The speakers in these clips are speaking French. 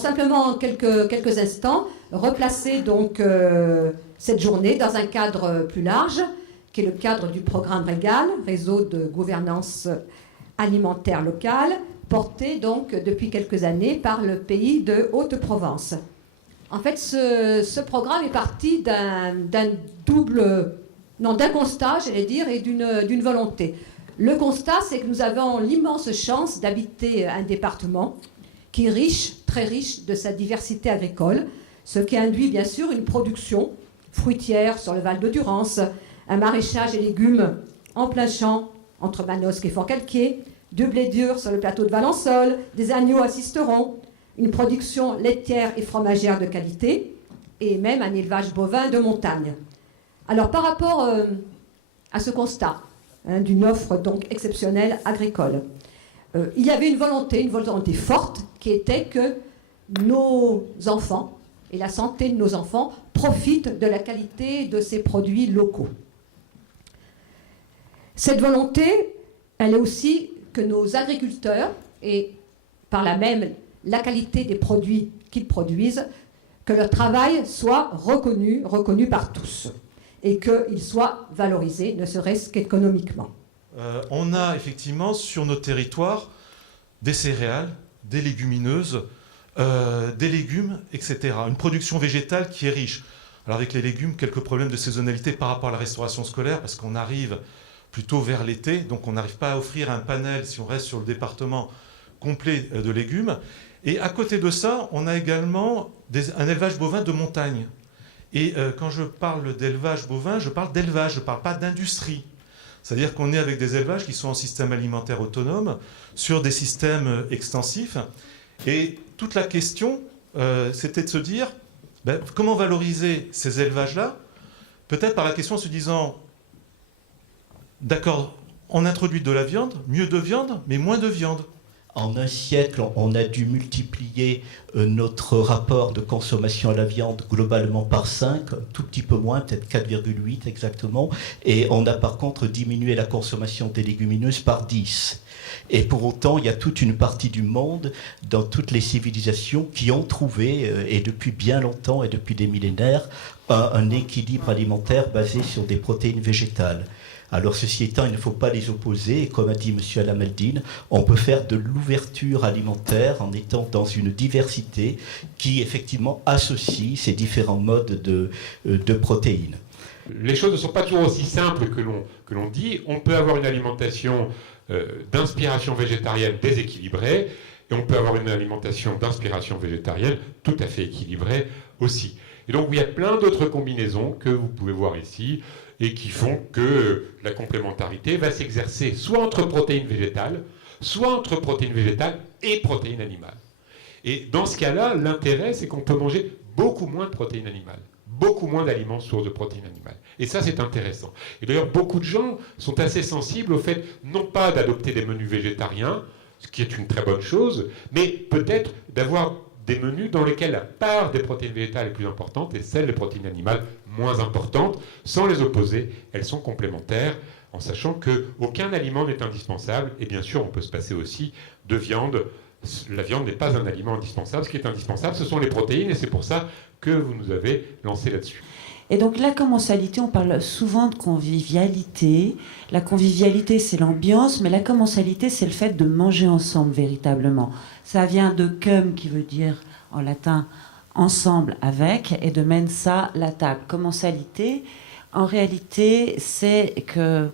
Simplement quelques instants, replacer donc cette journée dans un cadre plus large, qui est le cadre du programme REGAL, Réseau de gouvernance alimentaire locale, porté donc depuis quelques années par le pays de Haute-Provence. En fait, ce programme est parti d'un constat, j'allais dire, et d'une volonté. Le constat, c'est que nous avons l'immense chance d'habiter un département qui est riche, très riche de sa diversité agricole, ce qui induit bien sûr une production fruitière sur le Val de Durance, un maraîchage et légumes en plein champ entre Manosque et Forcalquier, du blé dur sur le plateau de Valençol, des agneaux à Sisteron, une production laitière et fromagère de qualité, et même un élevage bovin de montagne. Alors par rapport à ce constat d'une offre donc exceptionnelle agricole, il y avait une volonté forte qui était que nos enfants et la santé de nos enfants profitent de la qualité de ces produits locaux. Cette volonté, elle est aussi que nos agriculteurs, et par là même la qualité des produits qu'ils produisent, que leur travail soit reconnu par tous et qu'il soit valorisé, ne serait-ce qu'économiquement. On a effectivement sur nos territoires des céréales, des légumineuses, des légumes, etc. Une production végétale qui est riche. Alors avec les légumes, quelques problèmes de saisonnalité par rapport à la restauration scolaire, parce qu'on arrive plutôt vers l'été, donc on n'arrive pas à offrir un panel, si on reste sur le département, complet de légumes. Et à côté de ça, on a également un élevage bovin de montagne. Et quand je parle d'élevage bovin, je parle d'élevage, je ne parle pas d'industrie. C'est-à-dire qu'on est avec des élevages qui sont en système alimentaire autonome, sur des systèmes extensifs. Et toute la question, c'était de se dire, comment valoriser ces élevages-là? Peut-être par la question en se disant, d'accord, on introduit de la viande, mieux de viande, mais moins de viande. En un siècle, on a dû multiplier notre rapport de consommation à la viande globalement par 5, un tout petit peu moins, peut-être 4,8 exactement, et on a par contre diminué la consommation des légumineuses par 10. Et pour autant, il y a toute une partie du monde, dans toutes les civilisations, qui ont trouvé, et depuis bien longtemps et depuis des millénaires, un équilibre alimentaire basé sur des protéines végétales. Alors ceci étant, il ne faut pas les opposer, et comme a dit M. Alameldine, on peut faire de l'ouverture alimentaire en étant dans une diversité qui effectivement associe ces différents modes de protéines. Les choses ne sont pas toujours aussi simples que l'on dit. On peut avoir une alimentation d'inspiration végétarienne déséquilibrée, et on peut avoir une alimentation d'inspiration végétarienne tout à fait équilibrée aussi. Et donc il y a plein d'autres combinaisons que vous pouvez voir ici, et qui font que la complémentarité va s'exercer soit entre protéines végétales, soit entre protéines végétales et protéines animales. Et dans ce cas-là, l'intérêt, c'est qu'on peut manger beaucoup moins de protéines animales, beaucoup moins d'aliments sources de protéines animales. Et ça, c'est intéressant. Et d'ailleurs, beaucoup de gens sont assez sensibles au fait, non pas d'adopter des menus végétariens, ce qui est une très bonne chose, mais peut-être d'avoir des menus dans lesquels la part des protéines végétales est plus importante et celle des protéines animales moins importante. Sans les opposer, elles sont complémentaires, en sachant qu'aucun aliment n'est indispensable. Et bien sûr, on peut se passer aussi de viande. La viande n'est pas un aliment indispensable. Ce qui est indispensable, ce sont les protéines, et c'est pour ça que vous nous avez lancé là-dessus. Et donc la commensalité, on parle souvent de convivialité. La convivialité, c'est l'ambiance, mais la commensalité, c'est le fait de manger ensemble véritablement. Ça vient de cum, qui veut dire en latin ensemble avec et de mettre ça à la table. Commensalité, en réalité, c'est que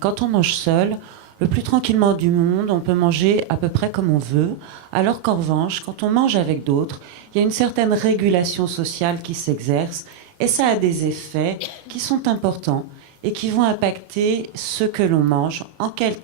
quand on mange seul, le plus tranquillement du monde, on peut manger à peu près comme on veut, alors qu'en revanche, quand on mange avec d'autres, il y a une certaine régulation sociale qui s'exerce, et ça a des effets qui sont importants et qui vont impacter ce que l'on mange, en quelle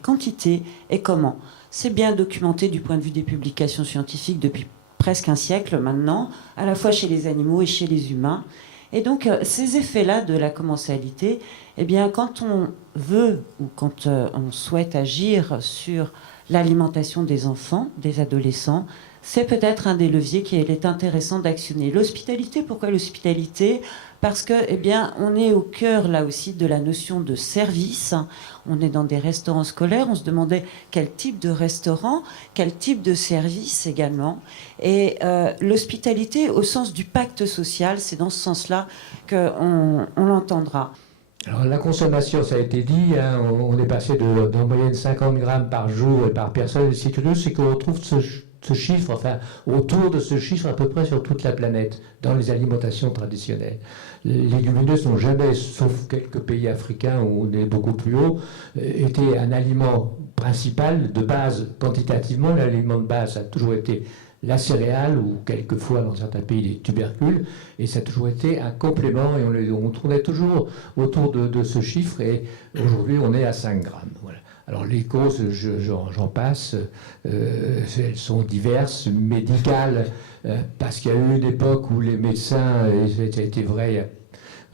quantité et comment. C'est bien documenté du point de vue des publications scientifiques depuis presque un siècle maintenant, à la fois chez les animaux et chez les humains. Et donc, ces effets-là de la commensalité, eh bien, quand on veut ou quand on souhaite agir sur l'alimentation des enfants, des adolescents, c'est peut-être un des leviers qu'il est intéressant d'actionner. L'hospitalité, pourquoi l'hospitalité ? Parce que, eh bien, on est au cœur, là aussi, de la notion de service. On est dans des restaurants scolaires, on se demandait quel type de restaurant, quel type de service également. Et l'hospitalité, au sens du pacte social, c'est dans ce sens-là qu'on l'entendra. Alors, la consommation, ça a été dit, hein, on est passé d'en moyenne 50 grammes par jour et par personne. Ce qui est curieux, c'est qu'on retrouve ce chiffre, enfin, autour de ce chiffre à peu près sur toute la planète, dans les alimentations traditionnelles. Les légumineuses n'ont jamais, sauf quelques pays africains où on est beaucoup plus haut, été un aliment principal de base. Quantitativement, l'aliment de base a toujours été la céréale ou quelquefois dans certains pays les tubercules, et ça a toujours été un complément et on tournait toujours autour de ce chiffre, et aujourd'hui on est à 5 grammes. Voilà. Alors les causes, j'en passe, elles sont diverses, médicales, parce qu'il y a eu une époque où les médecins, et ça a été vrai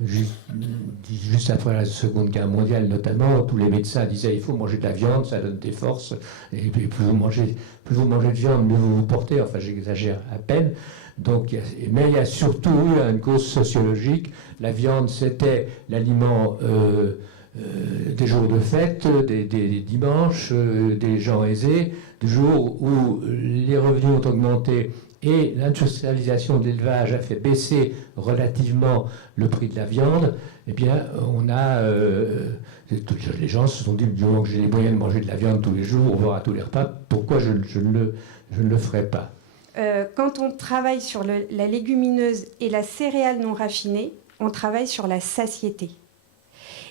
juste après la Seconde Guerre mondiale notamment, tous les médecins disaient il faut manger de la viande, ça donne des forces, et puis plus vous mangez de viande, mieux vous vous portez, enfin j'exagère à peine. Donc, mais il y a surtout eu une cause sociologique. La viande, c'était l'aliment des jours de fête, des dimanches, des gens aisés, des jours où les revenus ont augmenté et l'industrialisation de l'élevage a fait baisser relativement le prix de la viande. Eh bien, on a... les gens se sont dit, du moment que j'ai les moyens de manger de la viande tous les jours, voire à tous les repas, pourquoi je ne le ferai pas ? Quand on travaille sur la légumineuse et la céréale non raffinée, on travaille sur la satiété.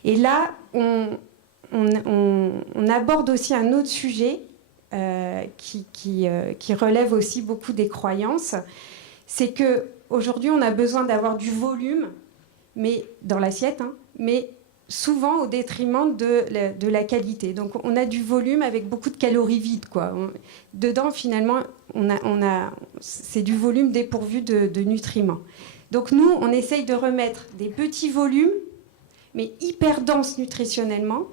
Et là, on aborde aussi un autre sujet qui relève aussi beaucoup des croyances. C'est qu'aujourd'hui, on a besoin d'avoir du volume, mais dans l'assiette, hein, mais souvent au détriment de la qualité. Donc on a du volume avec beaucoup de calories vides, quoi. Dedans, finalement, c'est du volume dépourvu de nutriments. Donc nous, on essaye de remettre des petits volumes, mais hyper denses nutritionnellement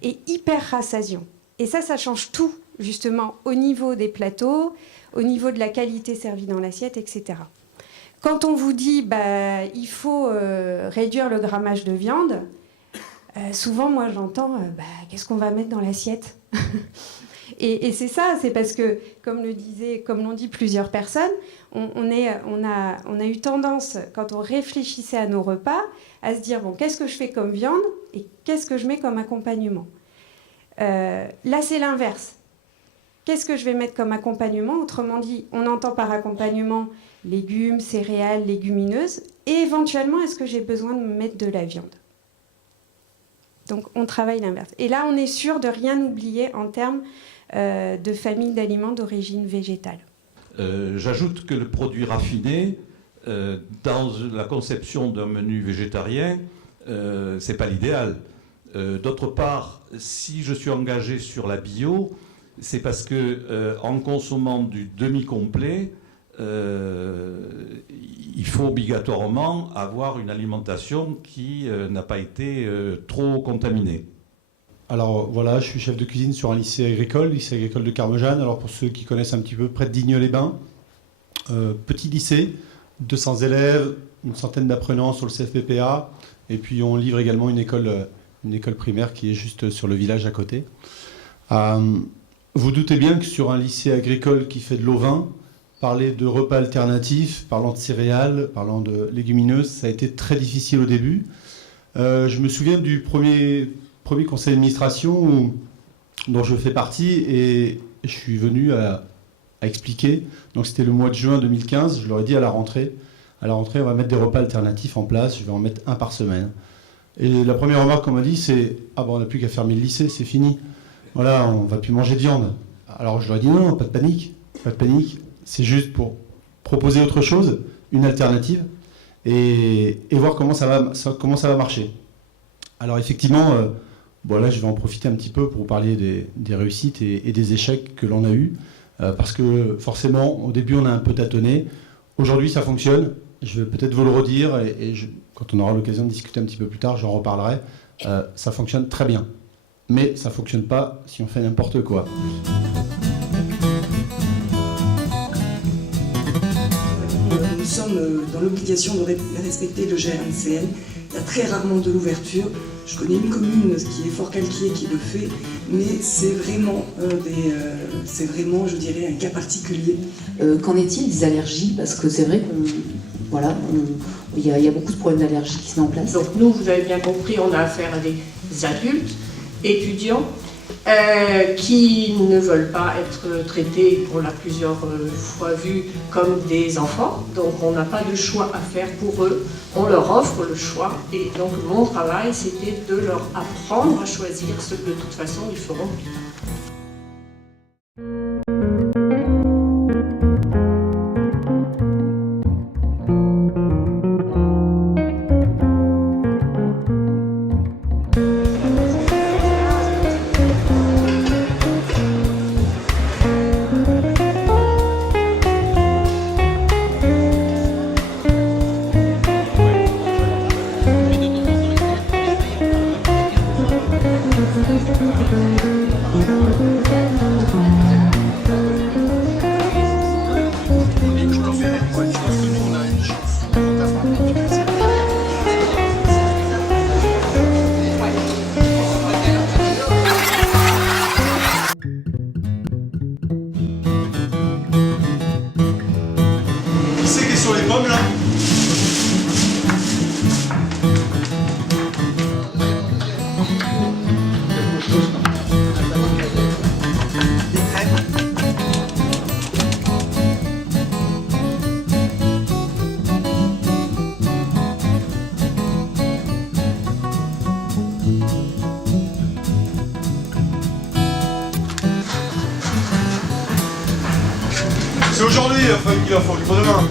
et hyper rassasiants. Et ça change tout, justement, au niveau des plateaux, au niveau de la qualité servie dans l'assiette, etc. Quand on vous dit il faut réduire le grammage de viande, souvent, moi, j'entends qu'est-ce qu'on va mettre dans l'assiette ? Et c'est ça, c'est parce que, comme l'ont dit plusieurs personnes, on a eu tendance, quand on réfléchissait à nos repas, à se dire, bon, qu'est-ce que je fais comme viande et qu'est-ce que je mets comme accompagnement ? Là, c'est l'inverse. Qu'est-ce que je vais mettre comme accompagnement ? Autrement dit, on entend par accompagnement légumes, céréales, légumineuses, et éventuellement, est-ce que j'ai besoin de me mettre de la viande ? Donc, on travaille l'inverse. Et là, on est sûr de rien oublier en termes de famille d'aliments d'origine végétale. J'ajoute que le produit raffiné, dans la conception d'un menu végétarien, c'est pas l'idéal. D'autre part, si je suis engagé sur la bio, c'est parce que en consommant du demi-complet, il faut obligatoirement avoir une alimentation qui n'a pas été trop contaminée. Alors voilà, je suis chef de cuisine sur un lycée agricole de Carmejane. Alors pour ceux qui connaissent un petit peu, près de Digne-les-Bains, petit lycée, 200 élèves, une centaine d'apprenants sur le CFPPA, et puis on livre également une école primaire qui est juste sur le village à côté. Vous doutez bien que sur un lycée agricole qui fait de l'ovin, parler de repas alternatifs, parlant de céréales, parlant de légumineuses, ça a été très difficile au début. Je me souviens du premier conseil d'administration dont je fais partie, et je suis venu à à expliquer. Donc c'était le mois de juin 2015, je leur ai dit à la rentrée, on va mettre des repas alternatifs en place, je vais en mettre un par semaine. Et la première remarque qu'on m'a dit, c'est « Ah bon, on n'a plus qu'à fermer le lycée, c'est fini. Voilà, on ne va plus manger de viande. » Alors je leur ai dit « Non, pas de panique, c'est juste pour proposer autre chose, une alternative, et voir comment ça va marcher. » Alors effectivement, là je vais en profiter un petit peu pour vous parler des réussites et des échecs que l'on a eus, parce que forcément, au début on a un peu tâtonné. Aujourd'hui ça fonctionne, je vais peut-être vous le redire, quand on aura l'occasion de discuter un petit peu plus tard, j'en reparlerai. Ça fonctionne très bien, mais ça ne fonctionne pas si on fait n'importe quoi. Nous sommes dans l'obligation de respecter le GRMCN. Il y a très rarement de l'ouverture. Je connais une commune qui est Fort-Calquier qui le fait, mais c'est vraiment, je dirais, un cas particulier. Qu'en est-il des allergies? Parce que c'est vrai qu'il y a beaucoup de problèmes d'allergie qui se mettent en place. Donc nous, vous avez bien compris, on a affaire à des adultes, étudiants, qui ne veulent pas être traités, on l'a plusieurs fois vu, comme des enfants. Donc on n'a pas de choix à faire pour eux, on leur offre le choix. Et donc mon travail, c'était de leur apprendre à choisir ce que de toute façon ils feront plus tard. C'est aujourd'hui qu'il va falloir, pas demain.